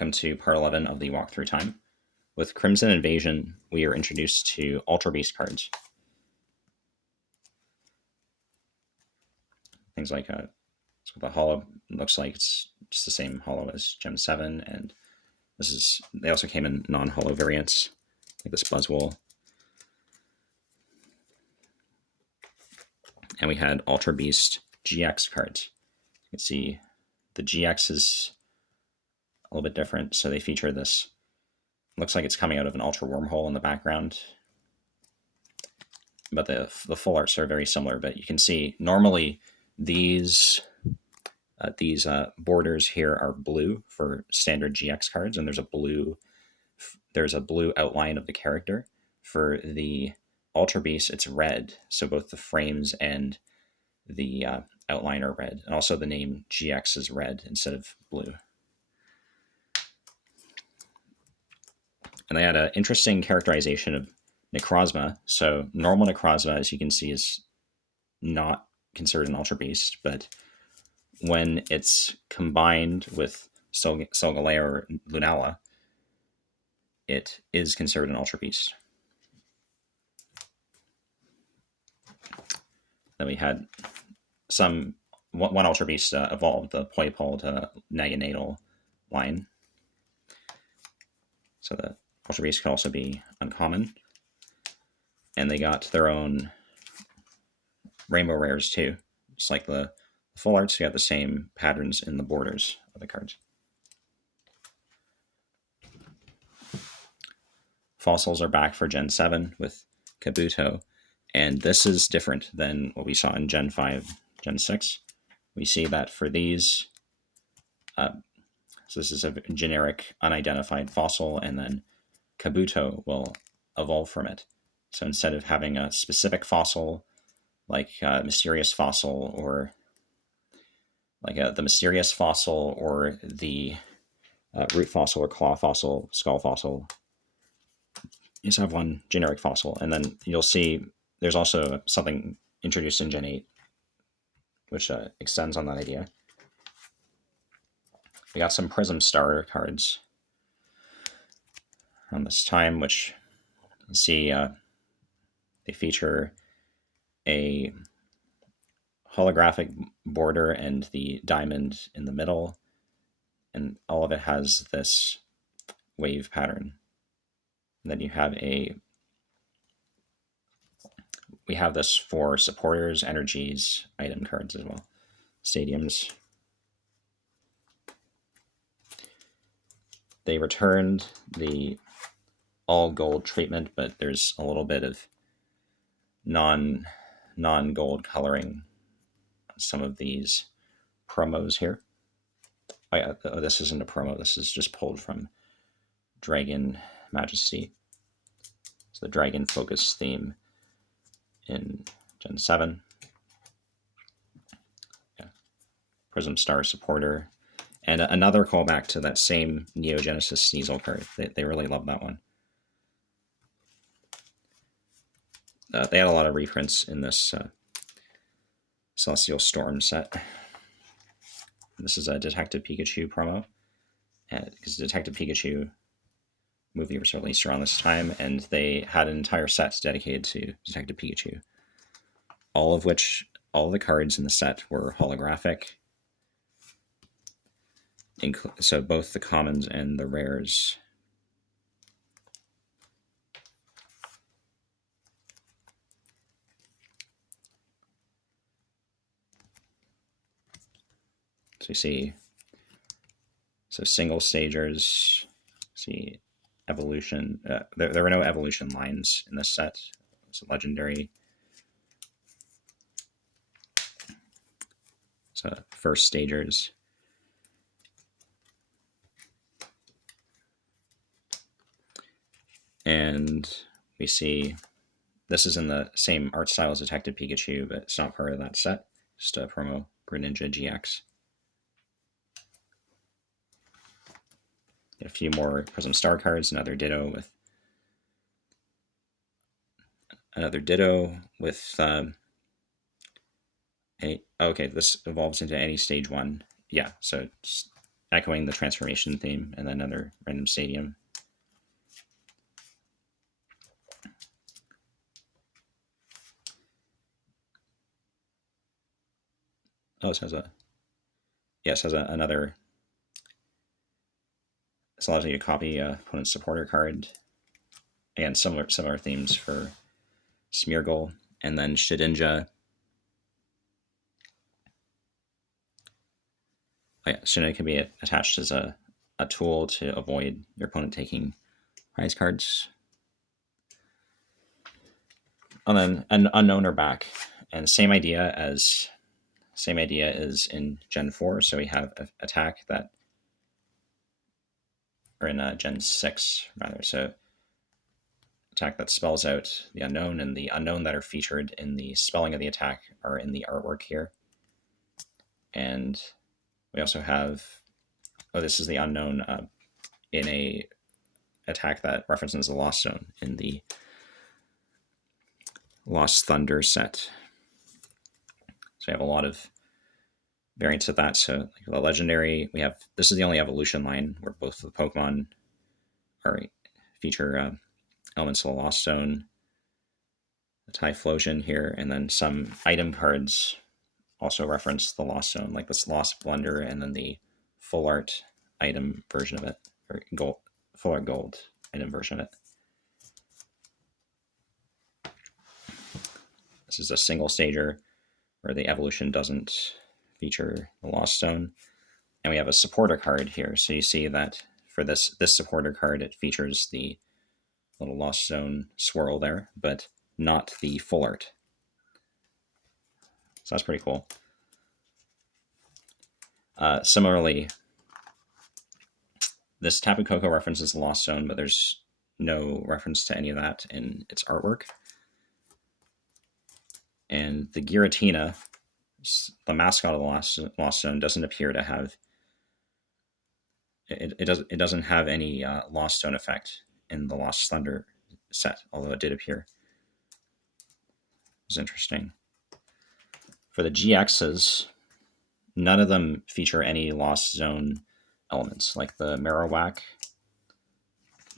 welcome to part 11 of the walkthrough time. With Crimson Invasion, we are introduced to Ultra Beast cards. Things like so the holo looks like it's just the same holo as Gem 7, and they also came in non-holo variants, like this Buzzwole. And we had Ultra Beast GX cards. You can see the GX is a little bit different, so they feature this. Looks like it's coming out of an Ultra Wormhole in the background, but the full arts are very similar. But you can see normally these borders here are blue for standard GX cards, and there's a blue outline of the character. For the Ultra Beast, it's red, so both the frames and the outline are red, and also the name GX is red instead of blue. And they had an interesting characterization of Necrozma. So normal Necrozma, as you can see, is not considered an Ultra Beast, but when it's combined with Solgaleo or Lunala, it is considered an Ultra Beast. Then we had one Ultra Beast evolved, the Poipole Naganadal line. So the Ultra Beast could also be uncommon. And they got their own rainbow rares too. Just like the full arts, you have the same patterns in the borders of the cards. Fossils are back for Gen 7 with Kabuto. And this is different than what we saw in Gen 5, Gen 6. We see that for these, so this is a generic unidentified fossil, and then Kabuto will evolve from it. So instead of having a specific fossil, like Mysterious Fossil, or like the Mysterious Fossil, or the Root Fossil, or Claw Fossil, Skull Fossil, you just have one generic fossil. And then you'll see there's also something introduced in Gen 8, which extends on that idea. We got some Prism Star cards on this time, which you see they feature a holographic border and the diamond in the middle, and all of it has this wave pattern. And then you have we have this for supporters, energies, item cards as well, stadiums. They returned the all gold treatment, but there's a little bit of non-gold coloring on some of these promos here. This isn't a promo. This is just pulled from Dragon Majesty. So the dragon focus theme in Gen 7. Yeah. Prism Star supporter. And another callback to that same Neo Genesis Sneasel card. They really love that one. They had a lot of reprints in this Celestial Storm set. This is a Detective Pikachu promo, because Detective Pikachu movie was released around this time, and they had an entire set dedicated to Detective Pikachu. All of the cards in the set were holographic. So both the commons and the rares. So you see, single stagers, see evolution. There were no evolution lines in this set. It's a legendary. So first stagers. And we see this is in the same art style as Detective Pikachu, but it's not part of that set. Just a promo Greninja GX. A few more Prism Star cards, another Ditto with okay, this evolves into any stage 1. Yeah, so echoing the transformation theme, and then another random stadium. Oh, this has a, yes, has another, this allows you to copy opponent's supporter card. Again, similar themes for Smeargle, and then Shedinja. Oh, yeah, Shedinja can be attached as a tool to avoid your opponent taking prize cards. And then an unknown are back, and same idea as in Gen 4. So we have attack that, or in Gen 6 rather. So attack that spells out the unknown, and the unknown that are featured in the spelling of the attack are in the artwork here. And we also have, oh, this is the unknown in a attack that references the Lost Zone in the Lost Thunder set. So we have a lot of variants of that. So like the legendary, we have, this is the only evolution line where both the Pokemon are feature elements of the Lost Zone, the Typhlosion here, and then some item cards also reference the Lost Zone, like this Lost Blunder, and then the full art item version of it, or gold, full art gold item version of it. This is a single stager where the evolution doesn't feature the Lost Zone. And we have a supporter card here. So you see that for this supporter card, it features the little Lost Zone swirl there, but not the full art. So that's pretty cool. Similarly, this Tapu Koko references the Lost Zone, but there's no reference to any of that in its artwork. And the Giratina, the mascot of the Lost Zone, doesn't appear to have, it doesn't have any Lost Zone effect in the Lost Thunder set, although it did appear. It's interesting. For the GXs, none of them feature any Lost Zone elements, like the Marowak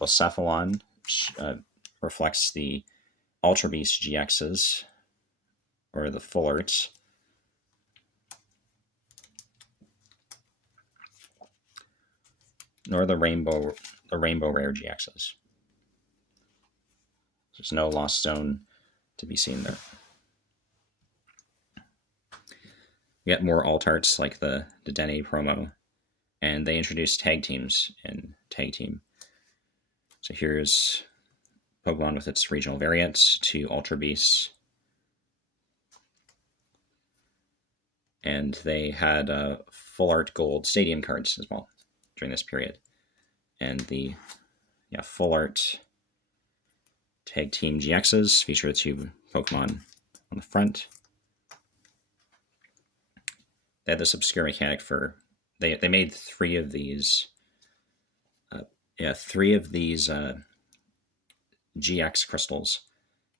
Bocephalon, which reflects the Ultra Beast GXs, or the full arts. Nor the Rainbow Rare GXs. There's no Lost Zone to be seen there. We get more alt arts like the Dedenne promo, and they introduced tag teams in Tag Team. So here's Pokemon with its regional variants to Ultra Beasts. And they had full art gold stadium cards as well during this period. And the full art Tag Team GXs feature the two Pokemon on the front. They had this obscure mechanic for, they made three of these GX crystals,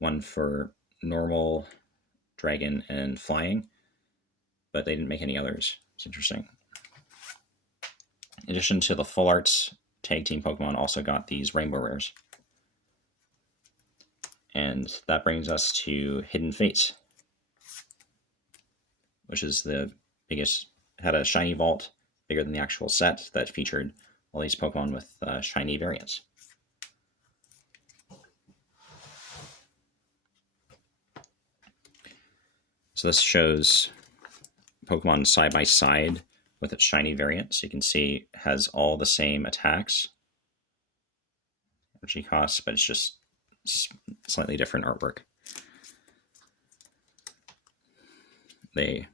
one for normal, dragon, and flying, but they didn't make any others. It's interesting. In addition to the full arts, Tag Team Pokemon also got these Rainbow Rares. And that brings us to Hidden Fates, which is the biggest, had a shiny vault bigger than the actual set that featured all these Pokemon with shiny variants. So this shows Pokemon side by side with its shiny variant. So you can see it has all the same attacks, energy costs, but it's just slightly different artwork. The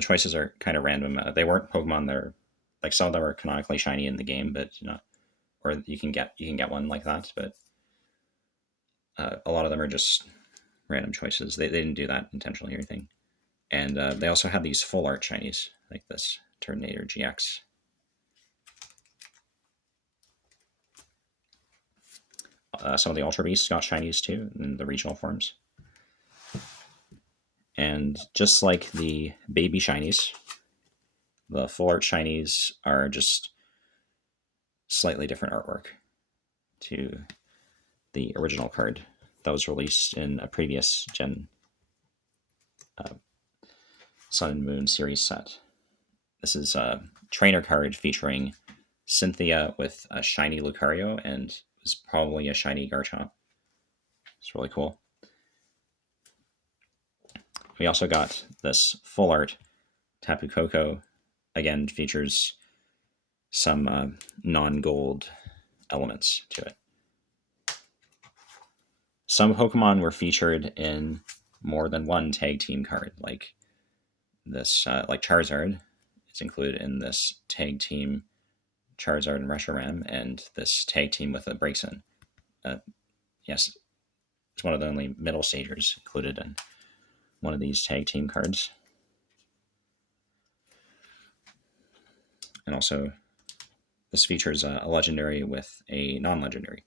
choices are kind of random. They weren't Pokemon that are, like, some of them are canonically shiny in the game, but or you can get one like that, but a lot of them are just random choices. They didn't do that intentionally or anything. And they also have these full art shinies, like this Turtonator GX. Some of the Ultra Beasts got shinies too in the regional forms. And just like the baby shinies, The full art shinies are just slightly different artwork to the original card that was released in a previous Gen Sun and Moon series set. This is a trainer card featuring Cynthia with a shiny Lucario and was probably a shiny Garchomp. It's really cool. We also got this full art Tapu Koko. Again, features some non-gold elements to it. Some Pokemon were featured in more than one tag team card, like this, like Charizard is included in this tag team Charizard and Reshiram, and this tag team with a Braixen. Yes, it's one of the only middle stagers included in one of these tag team cards. And also, this features a legendary with a non-legendary,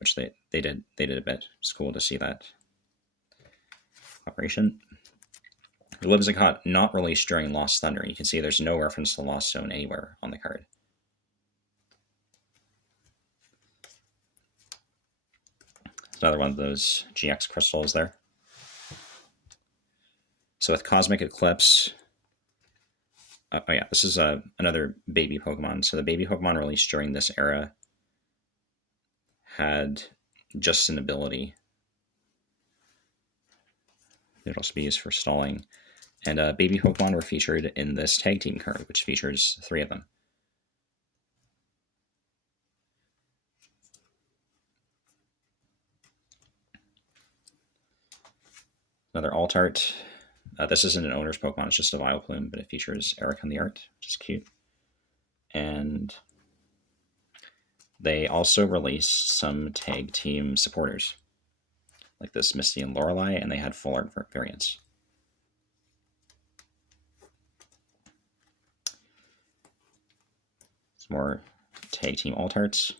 which they did a bit. It's cool to see that operation. Whimsicott not released during Lost Thunder. You can see there's no reference to Lost Zone anywhere on the card. It's another one of those GX crystals there. So with Cosmic Eclipse, oh yeah, this is another baby Pokemon. So the baby Pokemon released during this era had just an ability. It'll also be used for stalling. And baby Pokemon were featured in this tag team card, which features 3 of them. Another alt art. This isn't an owner's Pokemon, it's just a Vileplume, but it features Eric on the art, which is cute. And they also released some tag team supporters, like this Misty and Lorelei, and they had full art variants. Some more tag team alt arts. So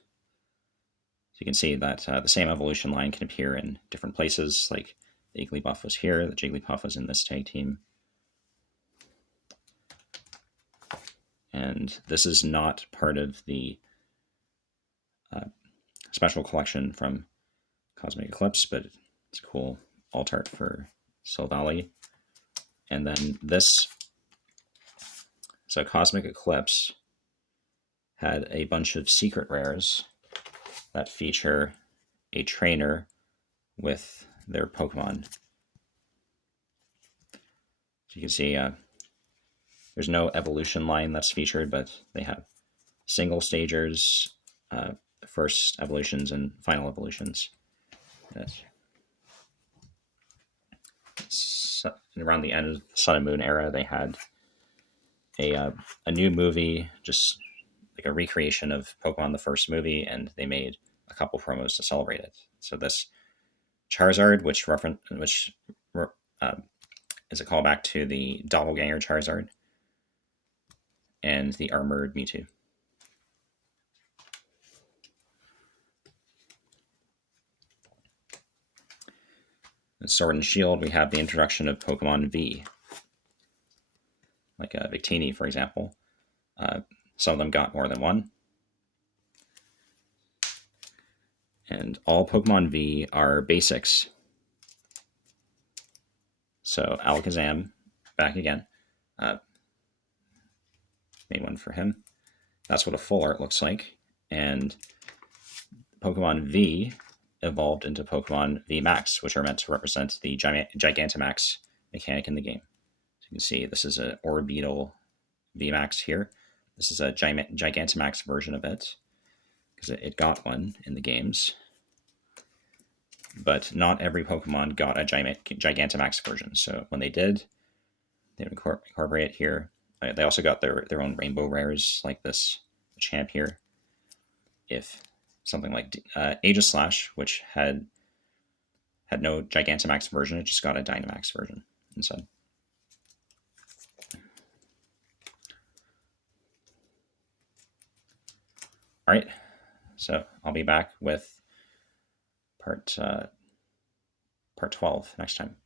you can see that the same evolution line can appear in different places, like the Igglybuff was here, the Jigglypuff was in this tag team. And this is not part of the special collection from Cosmic Eclipse, but it's a cool alt art for Silvally. And then this, so Cosmic Eclipse had a bunch of secret rares that feature a trainer with their Pokemon. So you can see there's no evolution line that's featured, but they have single stagers, first evolutions, and final evolutions. Around the end of the Sun and Moon era, they had a new movie, just like a recreation of Pokemon the first movie, and they made a couple promos to celebrate it. So this Charizard, which is a callback to the Doppelganger Charizard, and the Armored Mewtwo. In Sword and Shield, we have the introduction of Pokemon V, like Victini, for example. Some of them got more than one. And all Pokemon V are basics. So Alakazam, back again. Made one for him. That's what a full art looks like. And Pokemon V evolved into Pokemon V Max, which are meant to represent the Gigantamax mechanic in the game. So you can see this is an Orbeetle V Max here. This is a Gigantamax version of it, because it got one in the games. But not every Pokemon got a Gigantamax version. So when they did, they would incorporate it here. They also got their own rainbow rares, like this champ here. If something like Aegislash, which had no Gigantamax version, it just got a Dynamax version instead. All right, so I'll be back with part 12 next time.